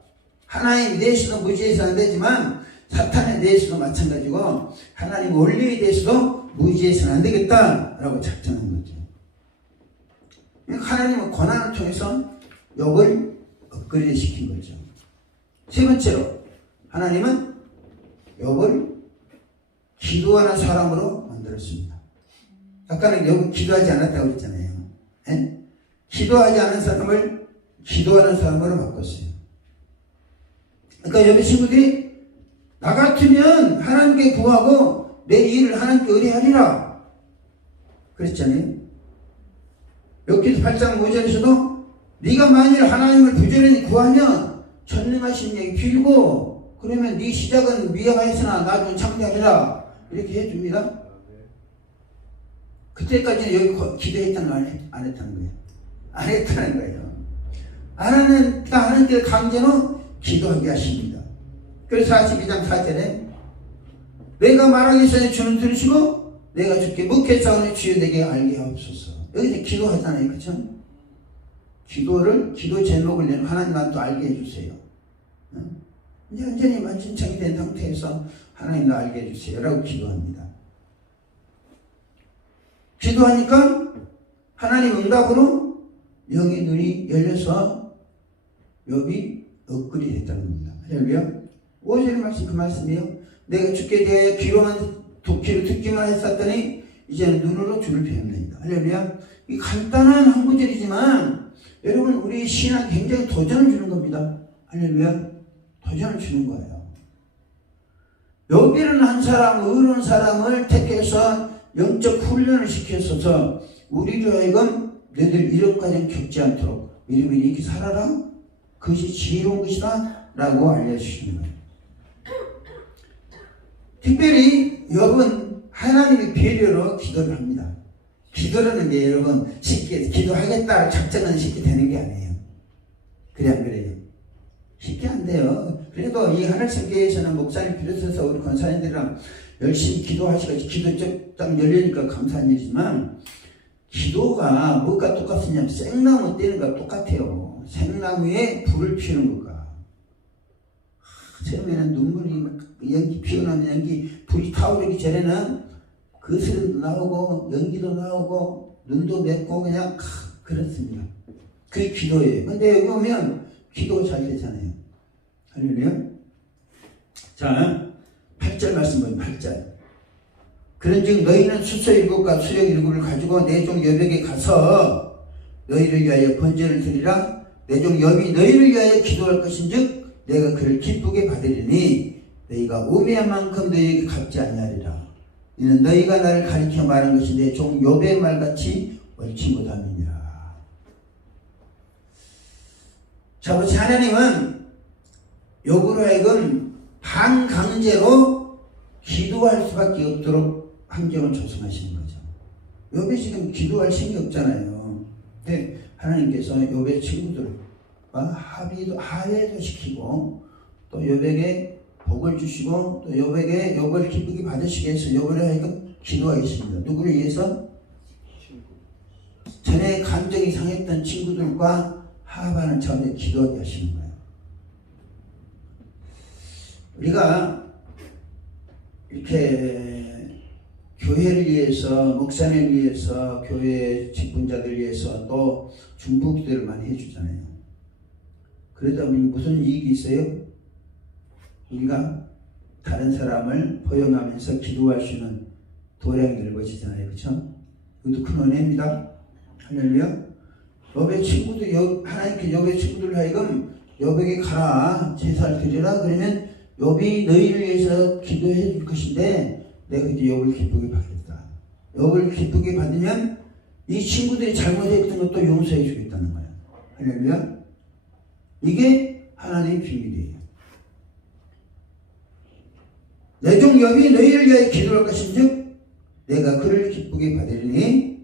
하나님 대해서도 무지해서는 안 되지만 사탄에 대해서도 마찬가지고 하나님 원리에 대해서도 무지해서는 안 되겠다라고 작정한 거죠. 하나님은 고난을 통해서 욥을 업그레이드 시킨 거죠. 세 번째로 하나님은 욥을 기도하는 사람으로 만들었습니다. 아까는 욥은 기도하지 않았다고 했잖아요. 네? 기도하지 않은 사람을 기도하는 사람으로 바꿨어요. 그러니까 욥의 친구들이 나 같으면 하나님께 구하고 내 일을 하나님께 의뢰하리라 그랬잖아요. 욥기서 8장 5절에서도 네가 만일 하나님을 부지런히 구하면 전능하신 얘기 빌고 그러면 네 시작은 미약하였으나 나중은 창대하리라 이렇게 해줍니다. 그때까지는 여기 기도했다는 거 안 했다는 거예요. 안 했다는 거예요. 안 하니까 하나님께서 강제로 기도하게 하십니다. 그래서 42장 4절에 내가 말하기전에 주는 들으시고 내가 주께 묻겠사오니 주여 내게 알게 하옵소서. 여기서 기도하잖아요. 그렇죠? 기도 제목을 내면 하나님 또 알게 해주세요. 이제 완전히 만신창이 된 상태에서 하나님 나 알게 해주세요 라고 기도합니다. 기도하니까 하나님 응답으로 영의 눈이 열려서 욥이 업글이 됐다는 겁니다. 할렐루야. 5절 말씀 그 말씀이에요. 내가 주께 대하여 귀로 듣기만 했었더니 이제는 눈으로 주를 배웁니다. 할렐루야. 이 간단한 한 구절이지만 여러분 우리 신앙 굉장히 도전을 주는 겁니다. 할렐루야. 도전을 주는 거예요. 욥이라는 한 사람, 의로운 사람을 택해서 영적 훈련을 시켰어서 우리로 하여금 너희들 이런까지는 겪지 않도록 미리미리 이렇게 살아라. 그것이 지혜로운 것이다 라고 알려주시는 거예요. 특별히 욥은 하나님의 배려로 기도를 합니다. 기도라는 게 여러분 쉽게 기도하겠다 작정은 쉽게 되는 게 아니에요. 그래 안 그래요? 쉽게 안 돼요. 그래도 이 하늘성교회에서는 목사님 비롯해서 우리 권사님들이랑 열심히 기도하시고 기도 딱 열리니까 감사한 일이지만 기도가 뭐가 똑같으냐면 생나무 떼는 거랑 똑같아요. 생나무에 불을 피우는 것과 처음에는 눈물이 연기 피어나면 연기 불이 타오르기 전에는 그 소리도 나오고 연기도 나오고 눈도 맺고 그냥 그렇습니다. 그게 기도예요. 근데 여기 오면 기도가 잘 되잖아요. 할렐루야. 자 8절 말씀 보면 8절 그런즉 너희는 수소 7과 수역 7을 가지고 내 종 욥에게 가서 너희를 위하여 번제를 드리라. 내 종 욥이 너희를 위하여 기도할 것인즉 내가 그를 기쁘게 받으리니 너희가 우매한 만큼 너희에게 갚지 아니하리라. 이는 너희가 나를 가리켜 말한 것이 내 종 욥의 말같이 옳지 못함이니라. 자, 그렇지 하나님은 욥으로 하여금 반강제로 기도할 수밖에 없도록 환경을 조성하시는 거죠. 욥이 지금 기도할 힘이 없잖아요. 근데 하나님께서 욥의 친구들과 합의도 시키고 또 욥에게 복을 주시고 또 욥에게 욥을 기쁘게 받으시게 해서 욥을 하여금 기도하게 하십니다. 누구를 위해서? 전에 감정이 상했던 친구들과 합하는 차원에 기도하게 하시는 거예요. 우리가 이렇게 교회를 위해서, 목사님을 위해서, 교회 직분자들 위해서 또 중보기도를 많이 해주잖아요. 그러다 보니 무슨 이익이 있어요? 우리가 다른 사람을 포용하면서 기도할 수 있는 도량이 넓어지잖아요. 그렇죠? 이것도 큰 은혜입니다. 할렐루야. 욥의 친구들, 하나님께 욥의 친구들 하여금 욥에게 가라, 제사를 드리라. 그러면 욥이 너희를 위해서 기도해 줄 것인데 내가 이제 욥을 기쁘게 받겠다. 욥을 기쁘게 받으면 이 친구들이 잘못했던 것도 용서해 주겠다는 거야. 할렐루야. 이게 하나님의 비밀이에요. 내 종 욥이 너희를 위하여 기도할 것인즉 내가 그를 기쁘게 받으리니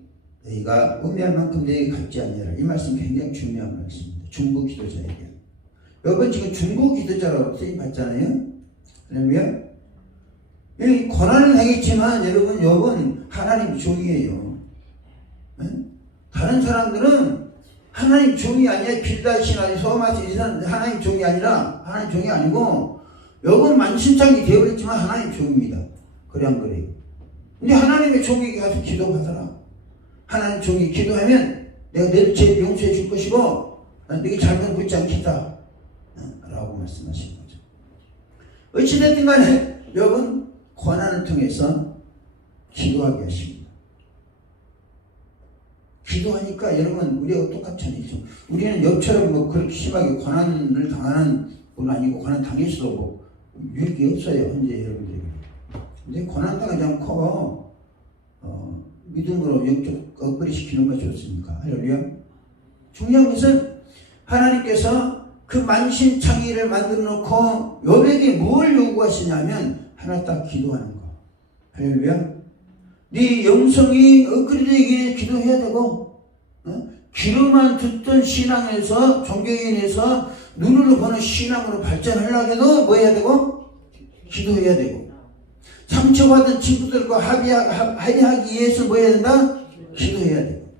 너희가 우매한 만큼 너희에게 갚지 아니하라. 이 말씀 굉장히 중요한 말씀입니다. 중보 기도자에게. 욥은 지금 중보 기도자라고 쓰임 받잖아요. 할렐루야. 이 고난을 당했지만 여러분 욥은 하나님 종이에요. 다른 사람들은 하나님 종이 아니라 빌다시나 소마시 하나님 종이 아니라 하나님 종이 아니고 욥은 만신창이 되어버렸지만 하나님 종입니다. 그래 안 그래요? 근데 하나님의 종에게 가서 기도하더라. 하나님 종이 기도하면 내가 너를 죄 용서해 줄 것이고 네가 잘못 묻지 않겠다 라고 말씀하신 거죠. 어찌됐든 간에 욥은 고난을 통해서 기도하게 하십니다. 기도하니까 여러분 우리하고 똑같잖아요. 우리는 욥처럼 뭐 그렇게 심하게 고난을 당하는 건 아니고 고난 당했어도 뭐 유익이 없어요. 현재 여러분들이. 근데 고난 당하지 않고 믿음으로 영적 업그레이드 시키는 것이 좋습니까? 할렐루야. 중요한 것은 하나님께서 그 만신창이를 만들어 놓고 욥에게 뭘 요구하시냐면 하나 딱 기도하는 거. 할렐루야. 네 영성이 엇그리되게 기도해야 되고, 귀로만 듣던 신앙에서 종교인에서 눈으로 보는 신앙으로 발전하려고 해도 뭐 해야 되고? 기도해야 되고, 상처받은 친구들과 합의하기 위해서 뭐 해야 된다? 기도해야 되고,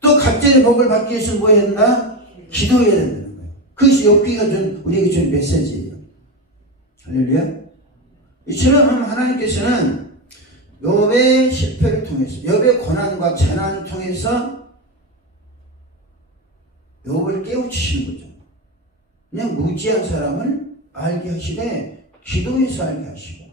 또 갑절의 복을 받기 위해서 뭐 해야 된다? 기도해야 된다는 거예요. 그것이 욥기가 준 우리에게 준 메시지예요. 할렐루야. 이처럼 하나님께서는 욥의 실패를 통해서, 욥의 고난과 재난을 통해서 욥을 깨우치시는 거죠. 그냥 무지한 사람을 알게 하시되 기도해서 알게 하시고,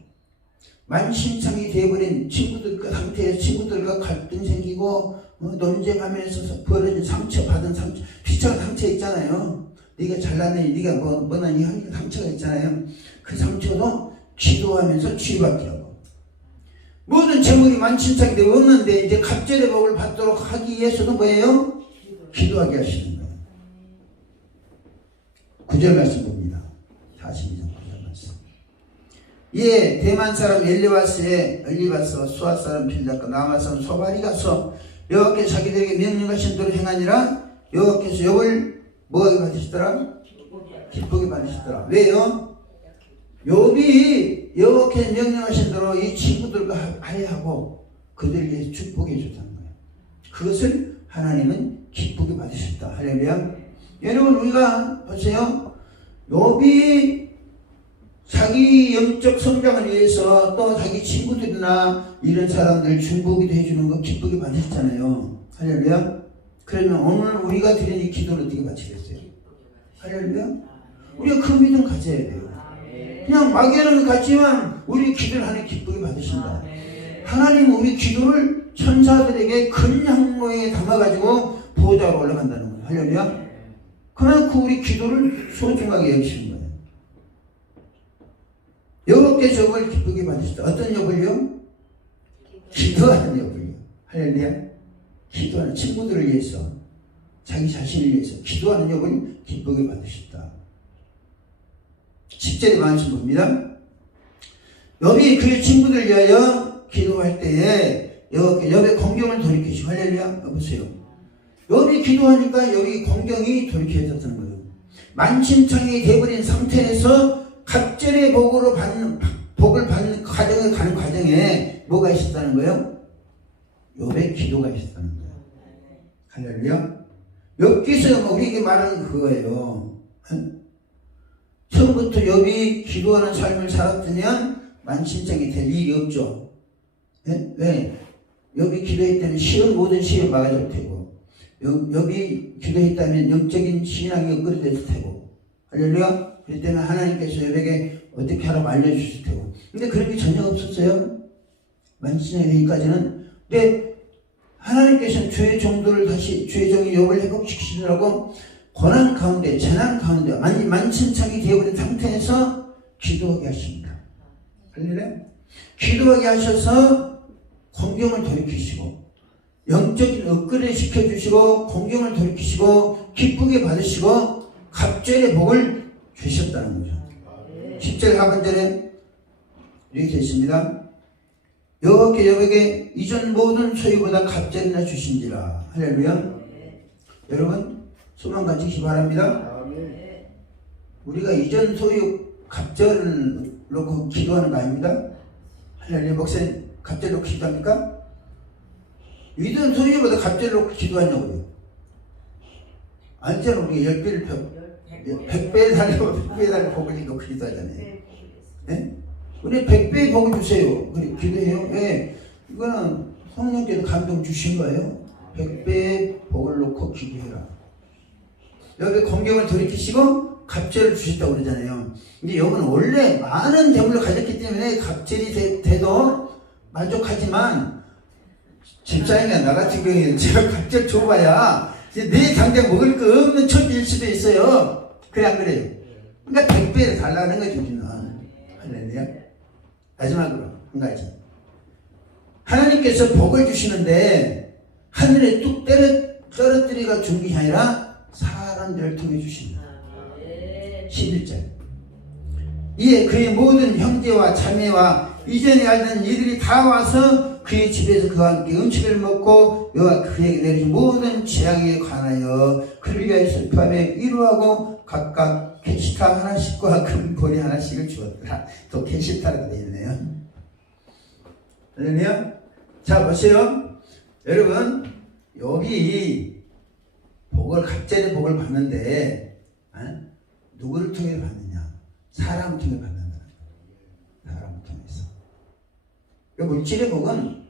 만신창이 되어버린 친구들과 상태에서 친구들과 갈등 생기고 논쟁하면서 벌어진 상처받은 상처, 피차가 상처 있잖아요. 네가 잘났네, 네가 뭐나니 하니까 상처가 있잖아요. 그 상처도 기도하면서 치유받게 하고, 모든 재물이 만신창이 되어 없는데 이제 갑절의 복을 받도록 하기 위해서도 뭐예요? 기도하게 하시는 거예요. 9절 말씀 봅니다. 42장 9절 말씀. 이에 대만 사람 엘리바스와 수아 사람 빌닷과 나마 사람 소발이 가서 여호와께서 자기들에게 명령하신 대로 행하니라. 여호와께서 욥을 뭐하게 받으시더라? 기쁘게 받으시더라. 왜요? 욥이 여호와께서 명령하신 대로 이 친구들과 화해하고 그들에게 축복해 줬다는 거예요. 그것을 하나님은 기쁘게 받으셨다. 할렐루야. 여러분, 우리가 보세요. 욥이 자기 영적 성장을 위해서 또 자기 친구들이나 이런 사람들 중보기도 해주는 거 기쁘게 받으셨잖아요. 할렐루야. 그러면 오늘 우리가 드린 이 기도를 어떻게 바치겠어요? 할렐루야. 우리가 그 믿음 가져야 돼요. 그냥 막연한 것 같지만 우리 기도를 하나님 기쁘게 받으신다. 하나님 우리 기도를 천사들에게 큰 향로에 담아가지고 보호자로 올라간다는 거예요. 할렐루야. 그만큼 우리 기도를 소중하게 여기시는 거예요. 여호와께서 욥을 기쁘게 받으셨다. 어떤 욥을요? 기도하는 욥을요. 할렐루야. 기도하는 친구들을 위해서, 자기 자신을 위해서 기도하는 욥을 기쁘게 받으셨다. 10절의 말씀 봅니다. 욥이 그의 친구들 위하여 기도할 때에 욥의 공경을 돌이키시고, 할렐루야. 보세요. 욥이 기도하니까 욥이 공경이 돌이켜졌다는 거예요. 만신창이 되어버린 상태에서 갑절의 복을 받는 과정을 가는 과정에 뭐가 있었다는 거예요? 욥의 기도가 있었다는 거예요. 할렐루야. 욥기서 우리에게 말하는 그거예요. 처음부터 욥이 기도하는 삶을 살았으면 만신창이 될 일이 없죠. 왜? 욥이 기도했다면 모든 시험 막아줄 테고, 욥이 기도했다면 영적인 신앙이 엇그려졌을 테고, 할렐루야. 그럴 때는 하나님께서 욥에게 어떻게 하라고 알려주실 테고. 근데 그런 게 전혀 없었어요. 만신창이 되기까지는. 근데 하나님께서는 주의 종들을 다시, 주의 종이 욥을 회복시키시느라고 고난 가운데, 재난 가운데, 만신창이 되어버린 상태에서 기도하게 하십니다. 할렐루야. 기도하게 하셔서 공경을 돌이키시고, 영적인 업그레이드 시켜주시고, 공경을 돌이키시고, 기쁘게 받으시고, 갑절의 복을 주셨다는 거죠. 10절 하반절에 이렇게 되어 있습니다. 여호와께 욥에게 이전 모든 소유보다 갑절이나 주신지라. 할렐루야. 여러분, 소망 가지시기 바랍니다. 우리가 이전 소유 갑절을 놓고 기도하는 거 아닙니다. 할렐루야. 목사님, 갑절 놓고 기도합니까? 이전 소유보다 갑절 놓고 기도하냐고요. 알잖아. 우리가 10배를 100배 달라고 100배 달라고 복을 놓고 기도하잖아요. 네? 우리 100배의 복을 주세요. 그래 기도해요. 왜? 이거는 성령께서 감동 주신 거예요. 100배의 복을 놓고 기도해라. 여기 공경을 돌이키시고 갑절을 주셨다고 그러잖아요. 근데 여기는 원래 많은 재물을 가졌기 때문에 갑절이 돼도 만족하지만, 집사님이나 나 같은 경우에는 제가 갑절 줘봐야 내 당장 먹을 거 없는 처지일 수도 있어요. 그래 안 그래요? 그러니까 100배를 달라는 거죠. 우리는. 할렐루야. 마지막으로 한 가지. 하나님께서 복을 주시는데 하늘에 뚝 떨어뜨리가 준 게 아니라 사람 선한 데를 통해 주신다. 11절. 이에 그의 모든 형제와 자매와 이전에 알던 이들이 다 와서 그의 집에서 그와 함께 음식을 먹고 여호와 그에게 내리신 모든 재앙에 관하여 그를 위하여 슬픔에 이루하고 각각 캐시타 하나씩과 금보리 하나씩을 주었더라. 또 캐시타라고 되어 있네요. 그러네요. 자, 보세요. 여러분, 여기 복을, 갑자기 복을 받는데, 누구를 통해 받느냐? 사람을 통해 받는다. 사람을 통해서. 물질의 복은,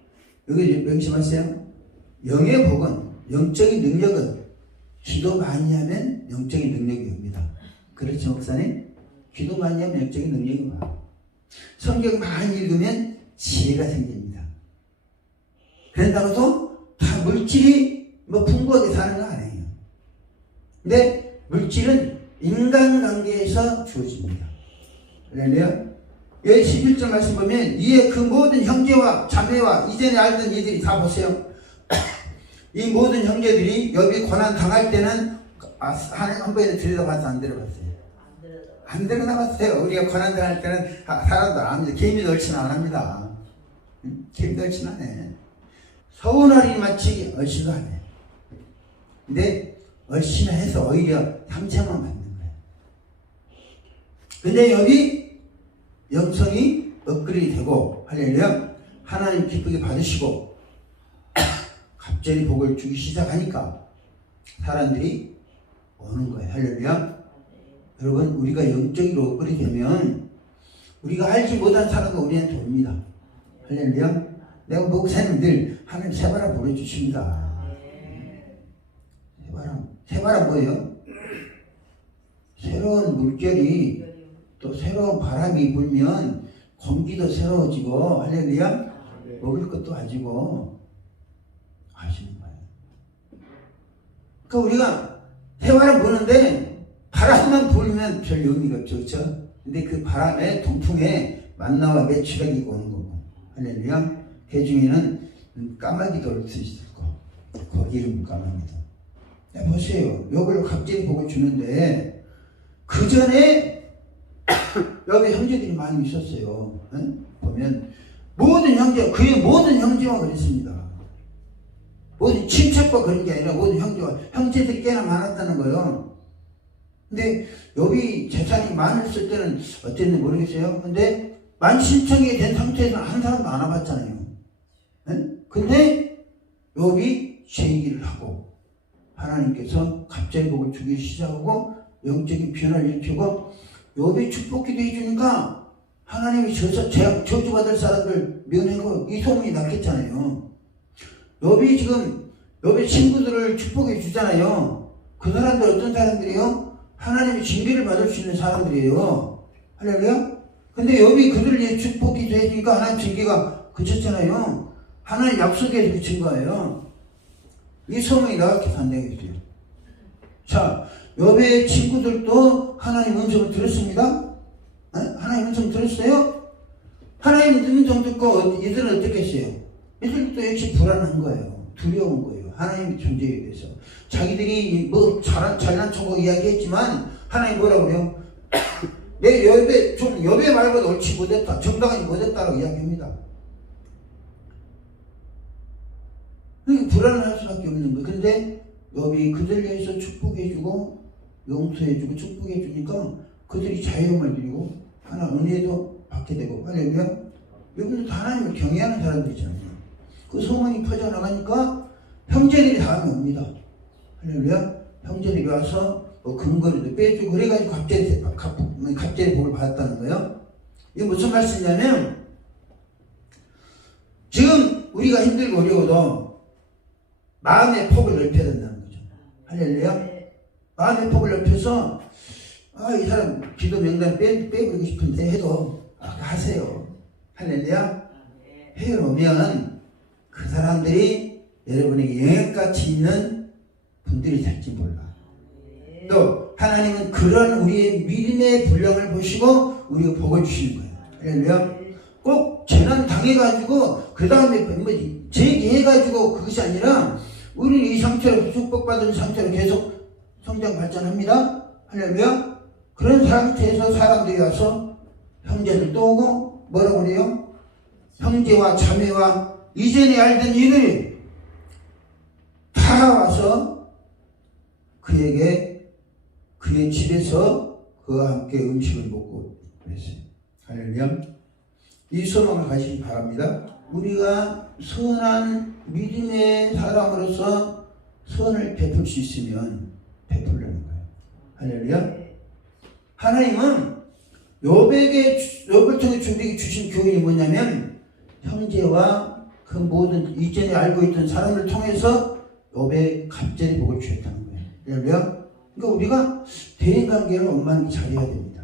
여기 명심하세요. 영의 복은, 영적인 능력은 기도 많이 하면 영적인 능력이 옵니다. 그렇죠, 목사님? 기도 많이 하면 영적인 능력이 와. 성경 많이 읽으면 지혜가 생깁니다. 그런다고 해도 다 물질이 풍부하게 사는 거 아니에요. 근데 물질은 인간관계에서 주어집니다. 그런데요, 여기 11절 말씀 보면 이에 그 모든 형제와 자매와 이전에 알던 이들이 다 보세요. 이 모든 형제들이 여기 고난 당할 때는 한 번에 들여다봐서 안 들어봤어요. 안 들여다봤어요. 우리가 고난 당할 때는 사람도 안 합니다. 개미도 얼씬 안 합니다. 개미도 얼씬 안 해. 서운하리 마치 얼씬도 안 해. 근데 얼씬 해서 오히려 상처만 받는 거예요. 근데 여기 영성이 업그레이드 되고 할렐루야, 하나님 기쁘게 받으시고 갑자기 복을 주기 시작하니까 사람들이 오는 거예요. 할렐루야. 여러분, 우리가 영적으로 업그레이드 되면 우리가 알지 못한 사람도 우리한테 옵니다. 할렐루야. 내가 목사님 늘 하나님 새바람 보내주십니다. 새바람 뭐예요? 새로운 물결이 또 새로운 바람이 불면 공기도 새로워지고 할렐루야, 먹을 것도 가지고 하시는 거예요. 그러니까 우리가 새바람 부는데 바람만 불면 별 의미가 없죠, 그렇죠? 근데 그 바람에 동풍에 만나와 매출하기 오는 거고 할렐루야. 그 중에는 까마귀도 올 수 있고 그 이름 까마귀도. 보세요. 요걸 갑자기 복을 주는데 그 전에 여기 형제들이 많이 있었어요. 보면 모든 형제, 그의 모든 형제와 그랬습니다. 모든 친척과 그런 게 아니라 모든 형제와, 형제들이 꽤나 많았다는 거예요. 근데 여기 재산이 많았을 때는 어땠는지 모르겠어요. 근데 만신청이 된 상태에서는 한 사람도 안 와봤잖아요. 근데 여기 제기를 하고 하나님께서 갑자기 복을 주기 시작하고 영적인 변화를 일으키고 욥이 축복기도 해주니까 하나님이 저주받을 사람들 면하고 이 소문이 났겠잖아요. 욥이 지금 욥의 친구들을 축복해 주잖아요. 그 사람들 어떤 사람들이요? 하나님의 징계를 받을 수 있는 사람들이에요. 할렐루야. 근데 욥이 그들을 위해 축복기도 해주니까 하나님 징계가 그쳤잖아요. 하나님 약속에 그친 거예요. 이 소문이 나갔게 산다겠어요. 자, 욥의 친구들도 하나님 음성을 들었습니다. 하나님 음성 들었어요? 하나님 음성 듣고 이들은 어떻게 했어요? 이들도 역시 불안한 거예요. 두려운 거예요. 하나님의 존재에 대해서. 자기들이 뭐 잘난 척하고 이야기했지만 하나님 뭐라고 그래요? 내 욥의 말보다 옳지 못했다, 정당하지 못했다라고 이야기합니다. 불안할 수밖에 없는 거예요. 근데 욥이 그들 위해서 축복해주고 용서해주고 축복해주니까 그들이 자유함을 누리고 하나 은혜도 받게 되고 할렐루야. 여러분들 다 하나님을 경외하는 사람들이잖아요. 그 소문이 퍼져나가니까 형제들이 다음에 옵니다. 할렐루야. 형제들이 와서 금거리도 빼주고 그래가지고 갑자기 복을 받았다는 거예요. 이게 무슨 말씀이냐면 지금 우리가 힘들고 어려워도 마음의 폭을 넓혀야 된다는 거죠. 할렐루야. 마음의 폭을 넓혀서 이 사람 기도 명단 빼버리고 싶은데 해도 하세요. 할렐루야. 해놓으면 그 사람들이 여러분에게 영역가치 있는 분들이 될지 몰라. 또 하나님은 그런 우리의 믿음의 분량을 보시고 우리가 복을 주시는 거예요. 할렐루야. 꼭 재난 당해가지고 그 다음에 제기해가지고 그것이 아니라 우리는 이 상태로 축복받은 상태로 계속 성장 발전합니다. 할렐루야. 그런 상태에서 사람들이 와서 형제들도 오고 뭐라고 그래요? 형제와 자매와 이전에 알던 이들이 다 와서 그에게 그의 집에서 그와 함께 음식을 먹고 그랬어요. 할렐루야. 이 소망을 가시기 바랍니다. 우리가 선한 믿음의 사람으로서 선을 베풀 수 있으면 베풀려는 거예요. 할렐루야. 하나님은 욥을 통해 주에게 주신 교훈이 뭐냐면 형제와 그 모든 이전에 알고 있던 사람을 통해서 욥의 갑절의 복을 주셨다는 거예요. 할렐루야. 그러니까 우리가 대인관계를 원만하게 잘해야 됩니다.